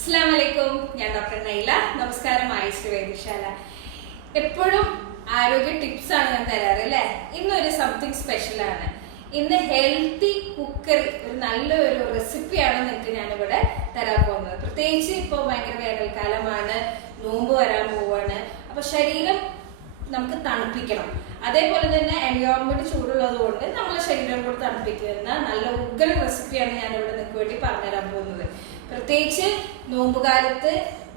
അസ്സലാമലൈക്കും. ഞാൻ ഡോക്ടർ.Naila. നമസ്കാരം. ആയുർവേദശാല. എപ്പോഴും ആരോഗ്യ ടിപ്സ് ആണ് ഞാൻ തരാറ് അല്ലേ. ഇന്നൊരു സംതിങ് സ്പെഷ്യൽ ആണ്. ഇന്ന് ഹെൽത്തി കുക്കറി ഒരു നല്ലൊരു റെസിപ്പിയാണ് നിങ്ങൾക്ക് ഞാനിവിടെ തരാൻ പോകുന്നത്. പ്രത്യേകിച്ച് ഇപ്പോൾ ഭയങ്കര വേനൽക്കാലമാണ്, നോമ്പ് വരാൻ പോവാണ്. അപ്പൊ ശരീരം നമുക്ക് തണുപ്പിക്കണം. അതേപോലെ തന്നെ എൻവയോൺമെന്റ് ചൂടുള്ളത് കൊണ്ട് നമ്മളെ ശരീരം കൂടെ തണുപ്പിക്കുന്ന നല്ല ഉഗ്രൻ റെസിപ്പിയാണ് ഞാനിവിടെ നിങ്ങൾക്ക് വേണ്ടി പറഞ്ഞുതരാൻ പോകുന്നത്. പ്രത്യേകിച്ച് നോമ്പുകാലത്ത്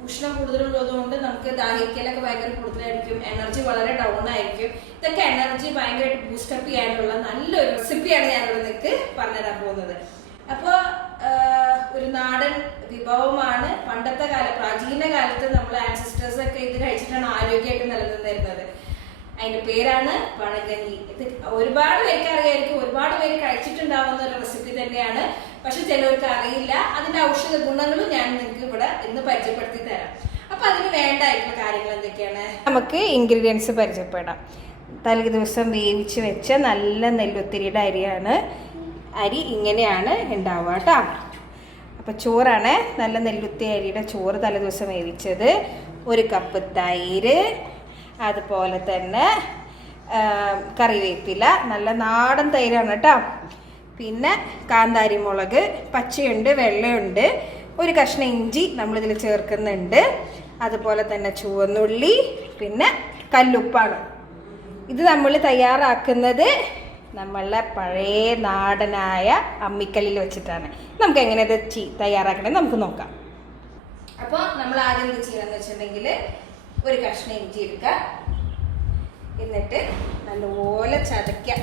ഉഷ്ണം കൂടുതലുള്ളത് കൊണ്ട് നമുക്ക് ദാഹിക്കലൊക്കെ ഭയങ്കര കൂടുതലായിരിക്കും, എനർജി വളരെ ഡൗൺ ആയിരിക്കും. ഇതൊക്കെ എനർജി ഭയങ്കരമായിട്ട് ബൂസ്റ്റപ്പ് ചെയ്യാനുള്ള നല്ലൊരു റെസിപ്പിയാണ് ഞാനിവിടെ നിങ്ങൾക്ക് പറഞ്ഞുതരാൻ പോകുന്നത്. അപ്പോൾ ഒരു നാടൻ വിഭവമാണ്. പണ്ടത്തെ പ്രാചീന കാലത്ത് നമ്മളെ ആൻസിസ്റ്റേഴ്സ് ഒക്കെ ഇത് കഴിച്ചിട്ടാണ് ആരോഗ്യമായിട്ട് നിലനിന്നിരുന്നത്. അതിന്റെ പേരാണ് പഴങ്കഞ്ഞി. ഇത് ഒരുപാട് പേർക്ക് അറിയായിരിക്കും, ഒരുപാട് പേര് കഴിച്ചിട്ടുണ്ടാവുന്ന ഒരു റെസിപ്പി തന്നെയാണ്. പക്ഷെ ചിലവർക്ക് അറിയില്ല. അതിന്റെ ഔഷധ ഗുണങ്ങളും ഞാൻ നിങ്ങൾക്ക് ഇവിടെ ഇന്ന് പരിചയപ്പെടുത്തി തരാം. അപ്പൊ അതിന് വേണ്ടായിട്ടുള്ള കാര്യങ്ങൾ എന്തൊക്കെയാണ് നമുക്ക് ഇൻഗ്രീഡിയൻസ് പരിചയപ്പെടാം. തലേ ദിവസം വേവിച്ച് വെച്ച നല്ല നെല്ലുത്തിരിയുടെ അരിയാണ്. അരി ഇങ്ങനെയാണ് ഉണ്ടാവുക കേട്ടോ. അപ്പം ചോറാണ്, നല്ല നെല്ലുത്തി അരിയുടെ ചോറ് തലേ ദിവസം വേവിച്ചത്. 1 കപ്പ് തൈര്, അതുപോലെ തന്നെ കറിവേപ്പില, നല്ല നാടൻ തൈരാണ് കേട്ടോ. പിന്നെ കാന്താരി മുളക്, പച്ചയുണ്ട് വെള്ളയുണ്ട്, 1 കഷ്ണം ഇഞ്ചി നമ്മളിതിൽ ചേർക്കുന്നുണ്ട്. അതുപോലെ തന്നെ ചുവന്നുള്ളി, പിന്നെ കല്ലുപ്പാണ്. ഇത് നമ്മൾ തയ്യാറാക്കുന്നത് നമ്മളെ പഴയ നാടനായ അമ്മിക്കല്ലിൽ വെച്ചിട്ടാണ്. നമുക്ക് എങ്ങനെ ഇത് തയ്യാറാക്കണമെന്ന് നമുക്ക് നോക്കാം. അപ്പോൾ നമ്മൾ ആദ്യം എന്ത് ചെയ്യണമെന്ന് വെച്ചിട്ടുണ്ടെങ്കിൽ 1 കഷ്ണം ഇഞ്ചി എടുക്കുക, എന്നിട്ട് നല്ലപോലെ ചതയ്ക്കുക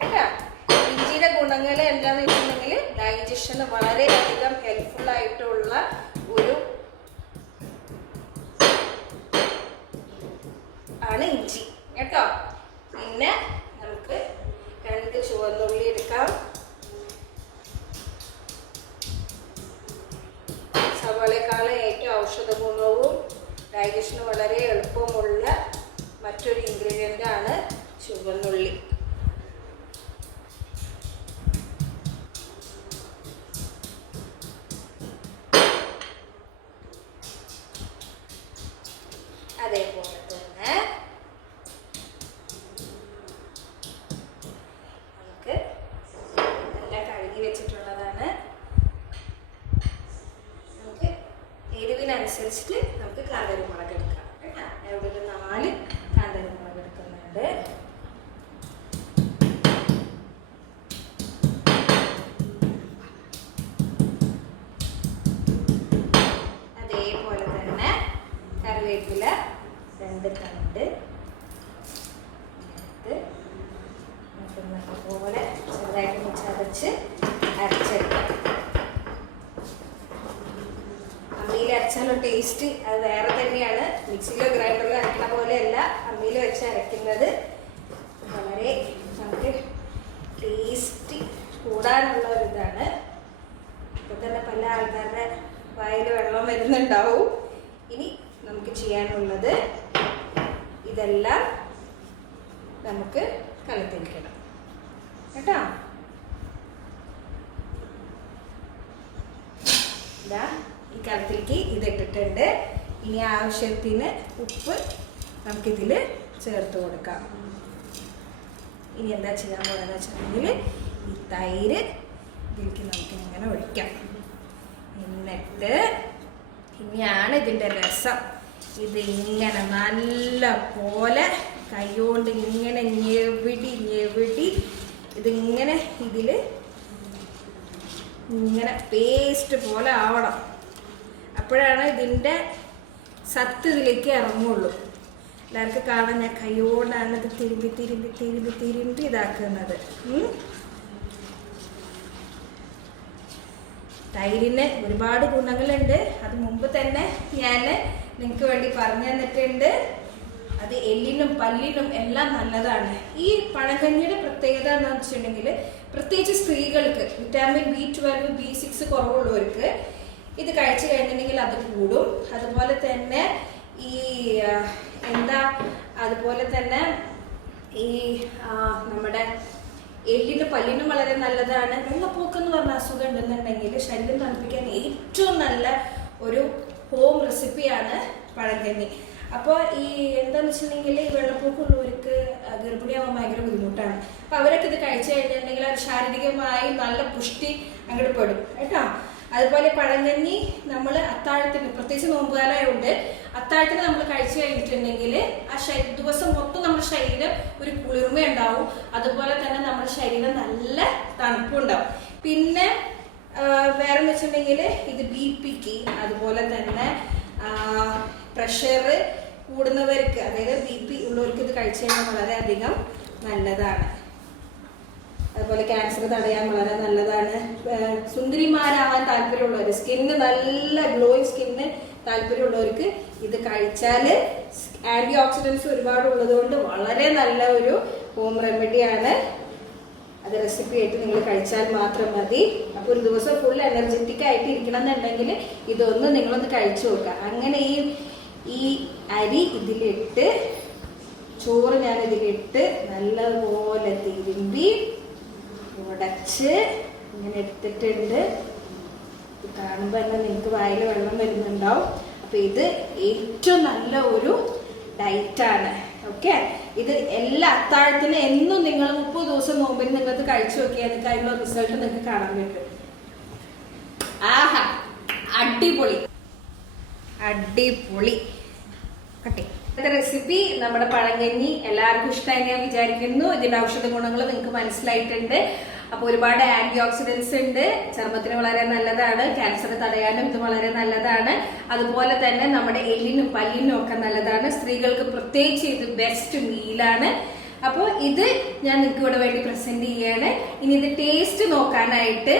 കേട്ടോ. ഇഞ്ചിയുടെ ഗുണങ്ങൾ എന്താണെന്ന് വെച്ചിട്ടുണ്ടെങ്കിൽ ഡൈജഷന് വളരെയധികം ഹെൽപ്ഫുൾ ആയിട്ടുള്ള ഒരു ആണ് ഇഞ്ചി കേട്ടോ. പിന്നെ നമുക്ക് 2 ചുവന്നുള്ളി എടുക്കാം. സവാളയെക്കാളും ഏറ്റവും ഔഷധ ഗുണവും ഡൈജഷന് വളരെ എളുപ്പമുള്ള മറ്റൊരു ഇൻഗ്രീഡിയൻ്റ് ആണ് ചുവന്നുള്ളി. അതേപോലെ തന്നെ നമുക്ക് എല്ലാം കഴുകി വെച്ചിട്ടുള്ളതാണ്. നമുക്ക് എരിവിനനുസരിച്ചിട്ട് നമുക്ക് കാന്താരി മുളക് എടുക്കാം കേട്ടോ. ഇവിടെ ഒരു 4 കാന്താരി മുളക് എടുക്കുന്നുണ്ട്. അതേപോലെ തന്നെ കറിവേപ്പില 2 തണ്ട് നല്ലപോലെ ചെറുതായിട്ട് ചതച്ച് അരച്ചെടുക്കാം. അമ്മിയിൽ അരച്ചാലുള്ള ടേസ്റ്റ് അത് വേറെ തന്നെയാണ്. മിക്സിയിലോ ഗ്രൈൻഡറിലോ അരക്കണ പോലെയല്ല അമ്മിയിൽ വെച്ച് അരയ്ക്കുന്നത്. വളരെ നമുക്ക് ടേസ്റ്റ് കൂടാനുള്ള ഒരിതാണ്. ഇപ്പം തന്നെ പല ആൾക്കാരുടെ വായിൽ വെള്ളം വരുന്നുണ്ടാവും. ഇനി നമുക്ക് ചെയ്യാനുള്ളത് ഇതെല്ലാം നമുക്ക് കലത്തിരിക്കണം കേട്ടോ. ഇതാ ഈ കലത്തിലേക്ക് ഇതിട്ടിട്ടുണ്ട്. ഇനി ആവശ്യത്തിന് ഉപ്പ് നമുക്കിതിൽ ചേർത്ത് കൊടുക്കാം. ഇനി എന്താ ചെയ്യാൻ പോകുന്നത് വെച്ചിട്ടുണ്ടെങ്കിൽ ഈ തൈര് ഇതിലേക്ക് നമുക്ക് ഇങ്ങനെ ഒഴിക്കാം. എന്നിട്ട് ഇനിയാണ് ഇതിൻ്റെ രസം. ഇത് ഇങ്ങനെ നല്ല പോലെ കൈകൊണ്ട് ഇങ്ങനെ ഞെവിടി ഇതിങ്ങനെ ഇതിൽ ഇങ്ങനെ പേസ്റ്റ് പോലെ ആവണം. അപ്പോഴാണ് ഇതിൻ്റെ സത്ത് ഇതിലേക്ക് ഇറങ്ങുള്ളൂ. എല്ലാവർക്കും കാണാൻ ഞാൻ കൈകൊണ്ടാണ് ഇത് തിരുമ്പി ഇതാക്കുന്നത്. തൈരിന് ഒരുപാട് ഗുണങ്ങളുണ്ട്. അത് മുമ്പ് തന്നെ ഞാൻ നിങ്ങൾക്ക് വേണ്ടി പറഞ്ഞു തന്നിട്ടുണ്ട്. അത് എല്ലിനും പല്ലിനും എല്ലാം നല്ലതാണ്. ഈ പഴങ്കഞ്ഞിയുടെ പ്രത്യേകത എന്താണെന്ന് വെച്ചിട്ടുണ്ടെങ്കിൽ പ്രത്യേകിച്ച് സ്ത്രീകൾക്ക് വിറ്റാമിൻ B12, B6 കുറവുള്ളവർക്ക് ഇത് കഴിച്ചു കഴിഞ്ഞിട്ടുണ്ടെങ്കിൽ അത് കൂടും. അതുപോലെ തന്നെ അതുപോലെ തന്നെ ഈ നമ്മുടെ എല്ലിനും പല്ലിനും വളരെ നല്ലതാണ്. വെള്ളപ്പൊക്കം എന്ന് പറഞ്ഞ അസുഖം ഉണ്ടെന്നുണ്ടെങ്കിൽ ശരീരം തണുപ്പിക്കാൻ ഏറ്റവും നല്ല ഒരു ഹോം റെസിപ്പിയാണ് പഴങ്കഞ്ഞി. അപ്പോൾ ഈ എന്താണെന്ന് വെച്ചിട്ടുണ്ടെങ്കിൽ ഈ വെള്ളപ്പൊക്കമുള്ളവർക്ക് ഗർഭിണിയാവാൻ ഭയങ്കര ബുദ്ധിമുട്ടാണ്. അപ്പോൾ അവരൊക്കെ ഇത് കഴിച്ചു കഴിഞ്ഞിട്ടുണ്ടെങ്കിൽ അത് ശാരീരികമായി നല്ല പുഷ്ടി അങ്ങോട്ട് പെടും കേട്ടോ. അതുപോലെ പഴങ്കഞ്ഞി നമ്മൾ അത്താഴത്തിന്, പ്രത്യേകിച്ച് നോമ്പുകാലമുണ്ട്, അത്താഴത്തിന് നമ്മൾ കഴിച്ചു കഴിഞ്ഞിട്ടുണ്ടെങ്കിൽ ആ ദിവസം മൊത്തം നമ്മുടെ ശരീരം ഒരു കുളിർമ ഉണ്ടാവും. അതുപോലെ തന്നെ നമ്മുടെ ശരീരം നല്ല തണുപ്പുണ്ടാവും. പിന്നെ വേറെ എന്ന് വെച്ചിട്ടുണ്ടെങ്കിൽ ഇത് BP-ക്ക്, അതുപോലെ തന്നെ പ്രഷർ കൂടുന്നവർക്ക്, അതായത് BP ഉള്ളവർക്ക് ഇത് കഴിച്ചു കഴിഞ്ഞാൽ വളരെയധികം നല്ലതാണ്. അതുപോലെ ക്യാൻസർ തടയാൻ വളരെ നല്ലതാണ്. സുന്ദരിമാരാവാൻ താല്പര്യമുള്ളവർ, സ്കിന്ന് നല്ല ഗ്ലോയിങ് സ്കിന്ന് താല്പര്യമുള്ളവർക്ക് ഇത് കഴിച്ചാൽ ആന്റി ഓക്സിഡൻസ് ഒരുപാട് ഉള്ളത് കൊണ്ട് വളരെ നല്ല ഒരു ഹോം റെമഡിയാണ്. അത് റെസിപ്പി ആയിട്ട് നിങ്ങൾ കഴിച്ചാൽ മാത്രം മതി. അപ്പോൾ ഒരു ദിവസം ഫുൾ എനർജറ്റിക് ആയിട്ട് ഇരിക്കണം എന്നുണ്ടെങ്കിൽ ഇതൊന്ന് നിങ്ങളൊന്ന് കഴിച്ചു നോക്കുക. അങ്ങനെ ഈ അരി ഇതിലിട്ട്, ചോറ് ഞാൻ ഇതിലിട്ട് നല്ലപോലെ തിരുമ്പി ഉടച്ച് ഇങ്ങനെ എടുത്തിട്ടുണ്ട്. കാണുമ്പോൾ തന്നെ നിങ്ങൾക്ക് വായിൽ വെള്ളം വരുന്നുണ്ടാവും. അപ്പൊ ഇത് ഏറ്റവും നല്ല ഒരു ഡയറ്റാണ്. ഓക്കെ, ഇത് എല്ലാ അത്താഴത്തിനും എന്നും നിങ്ങൾ 30 ദിവസം നോമ്പിന് നിങ്ങൾക്ക് കഴിച്ചു നോക്കിയാൽ നിങ്ങൾക്ക് അതിനുള്ള റിസൾട്ട് നിങ്ങൾക്ക് കാണാൻ പറ്റും. ആഹാ, അടിപൊളി അടിപൊളി കട്ടി. റെസിപ്പി നമ്മുടെ പഴങ്കഞ്ഞി എല്ലാവർക്കും ഇഷ്ടമായി ഞാൻ വിചാരിക്കുന്നു. ഇതിന്റെ ഔഷധ ഗുണങ്ങൾ നിങ്ങൾക്ക് മനസ്സിലായിട്ടുണ്ട്. അപ്പൊ ഒരുപാട് ആന്റി ഓക്സിഡൻസ് ഉണ്ട്, ചർമ്മത്തിന് വളരെ നല്ലതാണ്, ക്യാൻസർ തടയാനും ഇത് വളരെ നല്ലതാണ്. അതുപോലെ തന്നെ നമ്മുടെ എല്ലിനും പല്ലിനും ഒക്കെ നല്ലതാണ്. സ്ത്രീകൾക്ക് പ്രത്യേകിച്ച് ഇത് ബെസ്റ്റ് മീലാണ്. അപ്പോൾ ഇത് ഞാൻ നിങ്ങൾക്ക് ഇവിടെ വേണ്ടി പ്രസന്റ് ചെയ്യാണ്. ഇനി ഇത് ടേസ്റ്റ് നോക്കാനായിട്ട്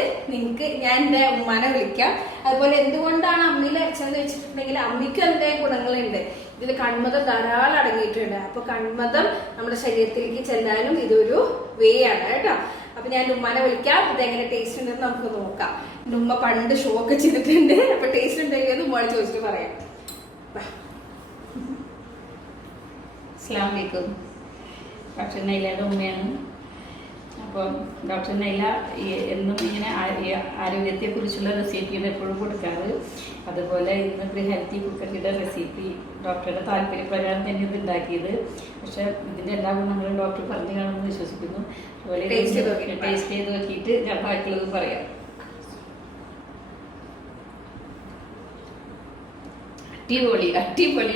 ഞാൻ എൻ്റെ ഉമ്മാനെ വിളിക്കാം. അതുപോലെ എന്തുകൊണ്ടാണ് അമ്മിയിൽ അരച്ചതെന്ന് വെച്ചിട്ടുണ്ടെങ്കിൽ അമ്മിക്ക് അതിൻ്റെ ഗുണങ്ങളുണ്ട്. ഇതിൽ കൺമദം ധാരാളം അടങ്ങിയിട്ടുണ്ട്. അപ്പൊ കൺമദം നമ്മുടെ ശരീരത്തിലേക്ക് ചെല്ലാനും ഇതൊരു വേ ആണ് കേട്ടോ. അപ്പൊ ഞാൻ ഉമ്മാനെ വിളിക്കാം. ഇതെങ്ങനെ ടേസ്റ്റ് ഉണ്ടെന്ന് നമുക്ക് നോക്കാം. എൻ്റെ ഉമ്മ പണ്ട് ഷോ ഒക്കെ ചെയ്തിട്ടുണ്ട്. അപ്പൊ ടേസ്റ്റ് ഉണ്ടെങ്കിൽ ഉമ്മ ചോദിച്ചിട്ട് പറയാം. അസ്സലാമു അലൈക്കും. ഡോക്ടർ നൈലയുടെ ഉമ്മയാണ്. അപ്പം ഡോക്ടർ നൈല എന്നും ഇങ്ങനെ ആരോഗ്യത്തെക്കുറിച്ചുള്ള റെസിപ്പികൾ എപ്പോഴും കൊടുക്കാറ്. അതുപോലെ ഇന്ന് ഹെൽത്തി കുക്കറിയുടെ റെസിപ്പി ഡോക്ടറുടെ താല്പര്യപ്രകാരം തന്നെ ഇത് ഉണ്ടാക്കിയത്. പക്ഷെ ഇതിൻ്റെ എല്ലാ ഗുണങ്ങളും ഡോക്ടർ പറഞ്ഞു കാണുമെന്ന് വിശ്വസിക്കുന്നു. അതുപോലെ ടേസ്റ്റ് ചെയ്ത് നോക്കിയിട്ട് ഞാൻ ബാക്കിയുള്ളത് പറയാം. അടിപൊളി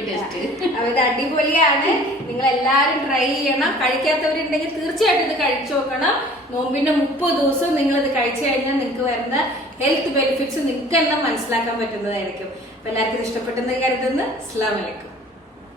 ടേസ്റ്റ്. അവരുടെ അടിപൊളിയാണ്. നിങ്ങൾ എല്ലാവരും ട്രൈ ചെയ്യണം. കഴിക്കാത്തവരുണ്ടെങ്കിൽ തീർച്ചയായിട്ടും ഇത് കഴിച്ചു നോക്കണം. നോമ്പിന്റെ 30 ദിവസം നിങ്ങൾ ഇത് കഴിച്ചു കഴിഞ്ഞാൽ നിങ്ങൾക്ക് വരുന്ന ഹെൽത്ത് ബെനിഫിറ്റ്സ് നിങ്ങൾക്ക് തന്നെ മനസ്സിലാക്കാൻ പറ്റുന്നതായിരിക്കും. അപ്പൊ എല്ലാവർക്കും ഇഷ്ടപ്പെട്ടെന്ന് കരുതുന്നു. അസ്സലാമു അലൈക്കും.